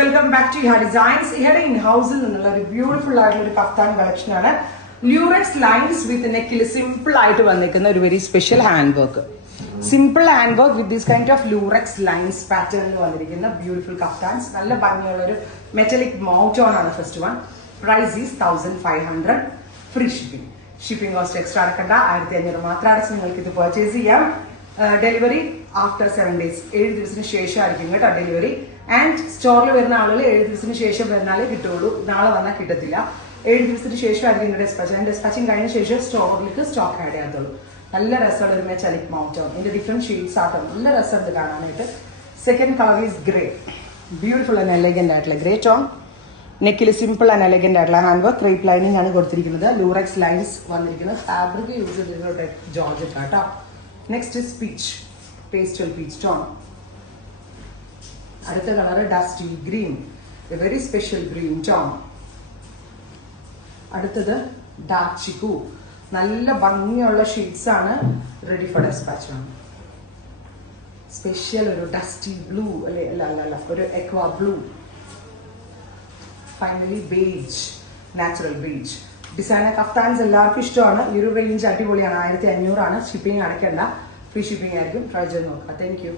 Welcome back to Iha designs. ഇഹയുടെ in ഹൗസിൽ നിന്നുള്ള ഒരു ബ്യൂട്ടിഫുൾ ആയിട്ടുള്ള ഒരു കഫ്താൻ കളക്ഷൻ ആണ്. ല്യൂറക്സ് ലൈൻസ് വിത്ത് നെക്കിൽ സിമ്പിൾ ആയിട്ട് വന്നിരിക്കുന്ന ഒരു very special hand work. Simple hand work with this kind of lurex lines പാറ്റേണിൽ വന്നിരിക്കുന്ന ബ്യൂട്ടിഫുൾ കഫ്താൻസ്. നല്ല ഭംഗിയുള്ള ഒരു മെറ്റലിക് മൗണ്ട് ഓൺ ആണ് first one. Price is 1500. Free shipping. Shipping cost extra അടക്കണ്ട. 1500 മാത്രം അടച്ച് നിങ്ങൾക്ക് ഇത് പർച്ചേസ് ചെയ്യാം. ഡെലിവറി ആഫ്റ്റർ 7 days, 7 ദിവസത്തിന് ശേഷമായിരിക്കും കേട്ടോ ഡെലിവറി. ആൻഡ് സ്റ്റോറിൽ വരുന്ന ആളുകൾ 7 ദിവസത്തിന് ശേഷം വരുന്നാലേ കിട്ടുള്ളൂ, നാളെ വന്നാൽ കിട്ടത്തില്ല. 7 ദിവസത്തിന് ശേഷമായിരിക്കും ഡെസ്പാച്ച്. ഡെസ്പാച്ചിങ് കഴിഞ്ഞ ശേഷം സ്റ്റോറിലേക്ക് സ്റ്റോക്ക് ആഡ് ചെയ്യാത്തുള്ളൂ. നല്ല രസമുള്ള ഒരു മെറ്റാലിക് മൗണ്ട് ഓൺ. ഇതിന്റെ ഡിഫറെന്റ് ഷെയ്ഡ്സ് ആട്ടോ, നല്ല രസമുണ്ട് കാണാനായിട്ട്. Second colour is grey. Beautiful and elegant ആയിട്ടുള്ള ഗ്രേ ടോൺ. നെക്കിൽ സിമ്പിൾ ആൻഡ് എലഗന്റ് ആയിട്ടുള്ള ഹാൻഡ് വർക്ക്. ക്രേപ്പ് ലൈനിങ് ആണ് കൊടുത്തിരിക്കുന്നത്. ലൂറക്സ് ലൈൻസ് വന്നിരിക്കുന്നത്. ഫാബ്രിക് യൂസ് ചെയ്തിട്ടുള്ള ജോർജറ്റ് ആട്ടോ. Next is peach, pastel peach tone. അടുത്ത colour dusty green, a very special green tone. അടുത്തത് ഡാർക്ക് ചിക്കു. നല്ല ഭംഗിയുള്ള ഷീറ്റ്സ് ആണ്. റെഡി ഫോർ ഡെസ്പാച്ച് ആണ്. സ്പെഷ്യൽ ഒരു ഡസ്റ്റി ബ്ലൂ അല്ലെ, അല്ല ഒരു aqua blue. Finally beige, natural beige. Designer kaftans എല്ലാവർക്കും ഇഷ്ടമാണ്. ഈ ഒരു റേഞ്ച് അടിപൊളിയാണ്. 1500 ആണ്. ഷിപ്പിംഗ് അടയ്ക്കണ്ട, ഫ്രീ ഷിപ്പിംഗ് ആയിരിക്കും. ട്രൈ ചെയ്ത് നോക്കാം. Thank you.